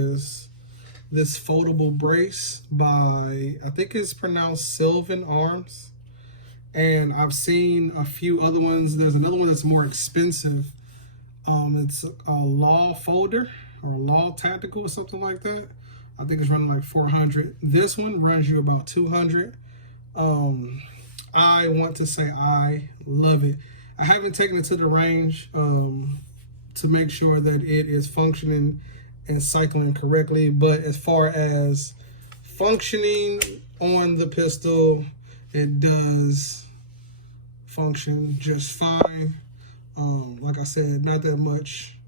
is this foldable brace by, I think it's pronounced SYLVAN Arms. And I've seen a few other ones. There's another one that's more expensive. It's a Law Folder or Law Tactical or something like that. I think it's running like 400. This one runs you about 200. I want to say I love it. I haven't taken it to the range to make sure that it is functioning and cycling correctly, but as far as functioning on the pistol, it does function just fine. Like I said, not that much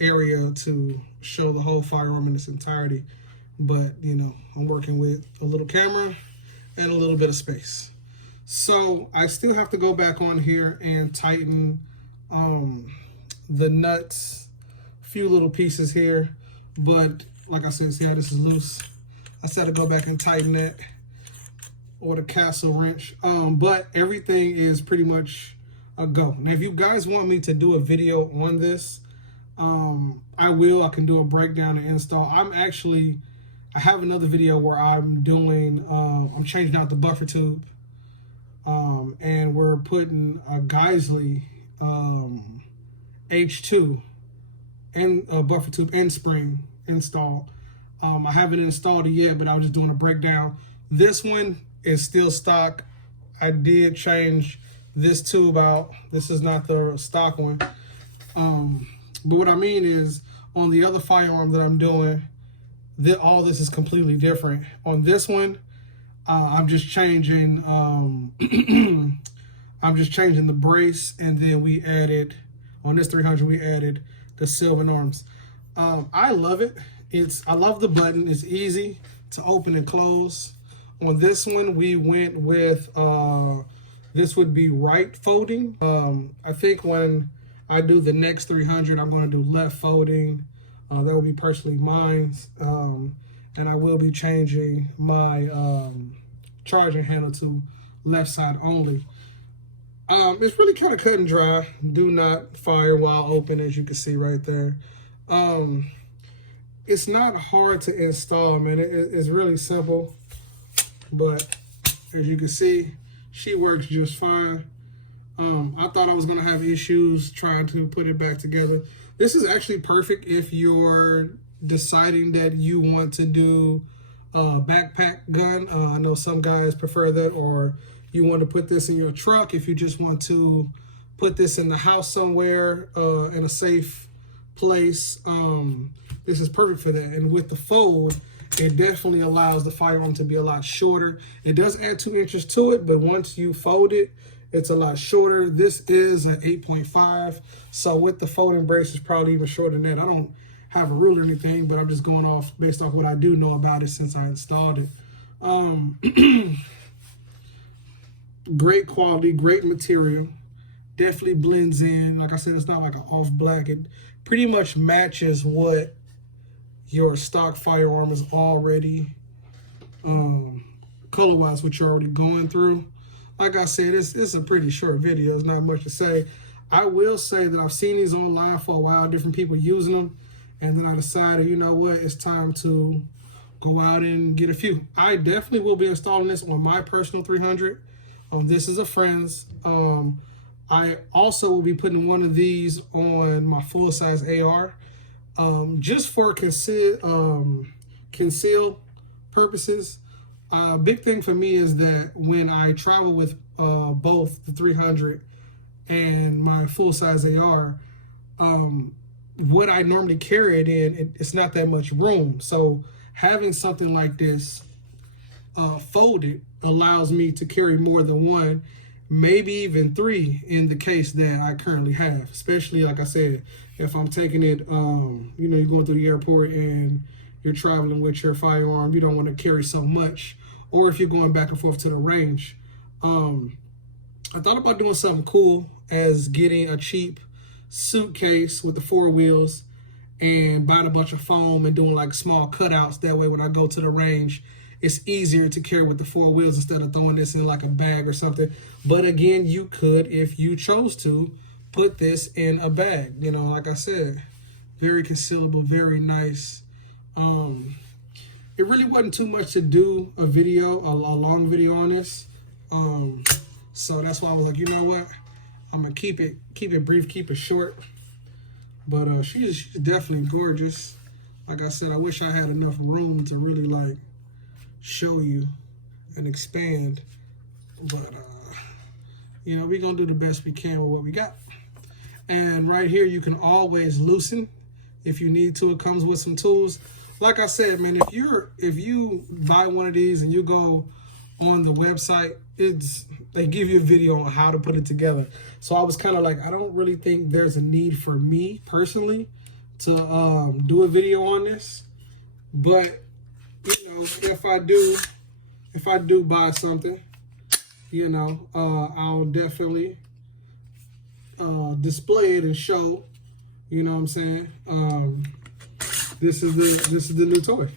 area to show the whole firearm in its entirety, but you know, I'm working with a little camera and a little bit of space. So I still have to go back on here and tighten the nuts, a few little pieces here, but like I said, see how this is loose? I still have to go back and tighten that, or the castle wrench, but everything is pretty much a go. Now if you guys want me to do a video on this, I will. I can do a breakdown and install. I have another video where I'm doing I'm changing out the buffer tube, and we're putting a Geisley H2 and a buffer tube end spring installed. I haven't installed it yet, but I was just doing a breakdown. This one is still stock. I did change this tube out. This is not the stock one. But what I mean is, on the other firearm that I'm doing, all this is completely different. On this one, I'm just changing I'm just changing the brace, and then we added, on this 300, we added the SYLVAN Arms. I love it. I love the button. It's easy to open and close. On this one, we went with, this would be right folding. I think when I do the next 300, I'm going to do left folding. That will be personally mine. And I will be changing my charging handle to left side only. It's really kind of cut and dry. Do not fire while open, as you can see right there. It's not hard to install, man. It's really simple. But as you can see, she works just fine. I thought I was going to have issues trying to put it back together. This is actually perfect if you're deciding that you want to do a backpack gun. I know some guys prefer that, or you want to put this in your truck if you just want to put this in the house somewhere in a safe place. This is perfect for that. And with the fold, it definitely allows the firearm to be a lot shorter. It does add 2 inches to it, but once you fold it, it's a lot shorter. This is an 8.5, so with the folding brace, it's probably even shorter than that. I don't have a rule or anything, but I'm just going off based off what I do know about it since I installed it. Great quality, great material. Definitely blends in. Like I said, it's not like an off black. It pretty much matches what your stock firearm is already, color-wise, what you're already going through. Like I said, it's a pretty short video. There's not much to say. I will say that I've seen these online for a while, different people using them, and then I decided, you know what, it's time to go out and get a few. I definitely will be installing this on my personal 300. This is a friend's. I also will be putting one of these on my full-size AR, just for conceal purposes. Big thing for me is that when I travel with both the 300 and my full-size AR, what I normally carry it in, it's not that much room. So having something like this folded allows me to carry more than one, maybe even 3 in the case that I currently have. Especially, like I said, if I'm taking it, you know, you're going through the airport and you're traveling with your firearm, you don't want to carry so much. Or if you're going back and forth to the range. I thought about doing something cool as getting a cheap suitcase with the 4 wheels and buying a bunch of foam and doing like small cutouts. That way when I go to the range, it's easier to carry with the 4 wheels instead of throwing this in like a bag or something. But again, you could, if you chose to, put this in a bag. You know, like I said, very concealable, very nice. It really wasn't too much to do a video, a long video on this. So that's why I was like, you know what? I'm gonna keep it brief, keep it short. But she's definitely gorgeous. Like I said, I wish I had enough room to really like show you and expand. But you know, we're gonna do the best we can with what we got. And right here, you can always loosen if you need to. It comes with some tools. Like I said, man, if you buy one of these and you go on the website, they give you a video on how to put it together. So I was kind of like, I don't really think there's a need for me personally to do a video on this. But you know, if I do buy something, you know, I'll definitely display it and show. You know what I'm saying? This is the new toy.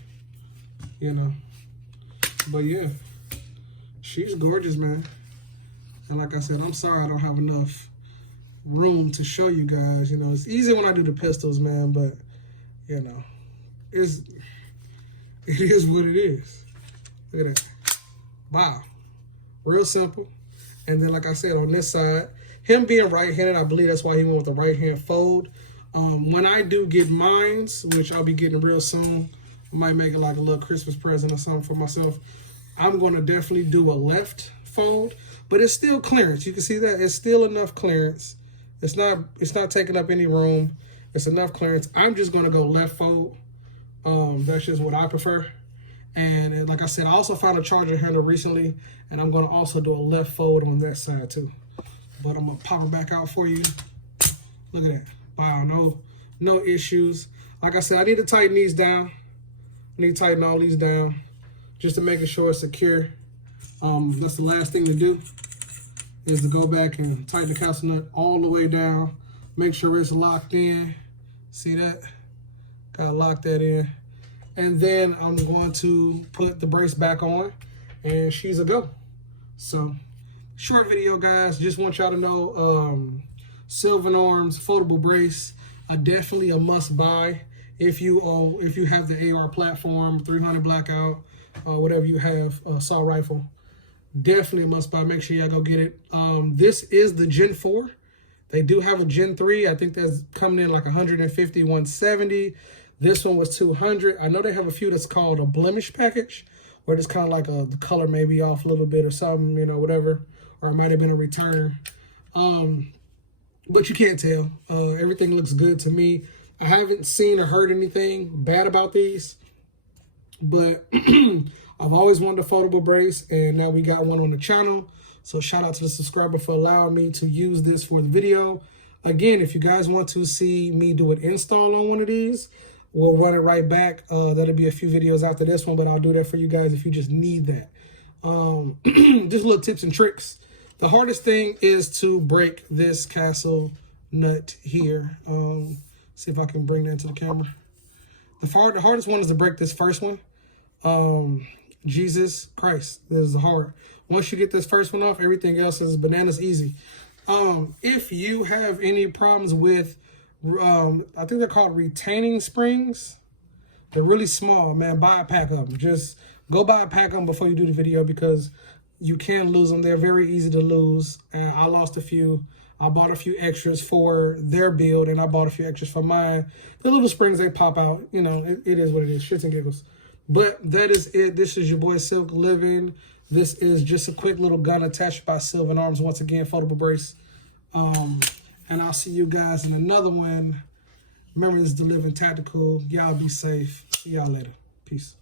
You know, but yeah, she's gorgeous, man. And like I said, I'm sorry I don't have enough room to show you guys. You know, it's easy when I do the pistols, man. But you know, it is what it is. Look at that. Wow. Real simple. And then, like I said, on this side, him being right-handed, I believe that's why he went with the right-hand fold. When I do get mines, which I'll be getting real soon, I might make it like a little Christmas present or something for myself. I'm going to definitely do a left fold, but it's still clearance. You can see that it's still enough clearance. It's not taking up any room. It's enough clearance. I'm just going to go left fold. That's just what I prefer. And like I said, I also found a charger handle recently, and I'm going to also do a left fold on that side too. But I'm going to pop it back out for you. Look at that. Wow, no issues. Like I said, I need to tighten these down. I need to tighten all these down just to make sure it's secure. That's the last thing to do, is to go back and tighten the castle nut all the way down. Make sure it's locked in. See that? Gotta lock that in. And then I'm going to put the brace back on, and she's a go. So, short video, guys. Just want y'all to know, SYLVAN Arms foldable brace, definitely a must buy if you have the AR platform, 300 Blackout, whatever you have, assault rifle. Definitely a must buy. Make sure y'all go get it. This is the Gen 4. They do have a Gen 3. I think that's coming in like 150, 170. This one was 200. I know they have a few that's called a blemish package, where it's kind of like the color may be off a little bit or something, you know, whatever. Or it might have been a return. But you can't tell. Everything looks good to me. I haven't seen or heard anything bad about these. But I've always wanted a foldable brace, and now we got one on the channel. So shout out to the subscriber for allowing me to use this for the video. Again, if you guys want to see me do an install on one of these, we'll run it right back. That'll be a few videos after this one, but I'll do that for you guys if you just need that. Just little tips and tricks. The hardest thing is to break this castle nut here. See if I can bring that into the camera. The hardest one is to break this first one. Jesus Christ, this is hard. Once you get this first one off, everything else is bananas easy. If you have any problems with, I think they're called retaining springs. They're really small, man. Buy a pack of them. Just go buy a pack of them before you do the video, because you can lose them. They're very easy to lose. And I lost a few. I bought a few extras for their build, and I bought a few extras for mine. The little springs, they pop out. You know, it is what it is. Shits and giggles. But that is it. This is your boy Silk Living. This is just a quick little gun attached by SYLVAN Arms. Once again, foldable brace. And I'll see you guys in another one. Remember, this is the Living Tactical. Y'all be safe. See y'all later. Peace.